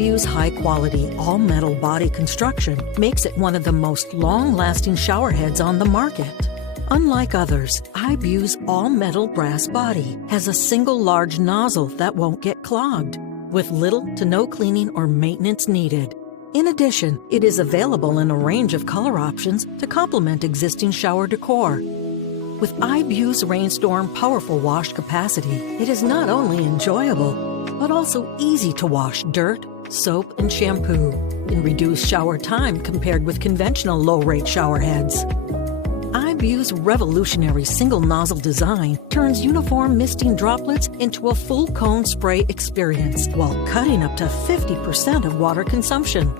iBue's high-quality, all-metal body construction makes it one of the most long-lasting shower heads on the market. Unlike others, iBue's all-metal brass body has a single large nozzle that won't get clogged, with little to no cleaning or maintenance needed. In addition, it is available in a range of color options to complement existing shower decor. With iBue's RainStorm powerful wash capacity, it is not only enjoyable, but also easy to wash dirt, soap, and shampoo, and reduce shower time compared with conventional low-rate shower heads. iBue's revolutionary single nozzle design turns uniform misting droplets into a full cone spray experience while cutting up to 50% of water consumption.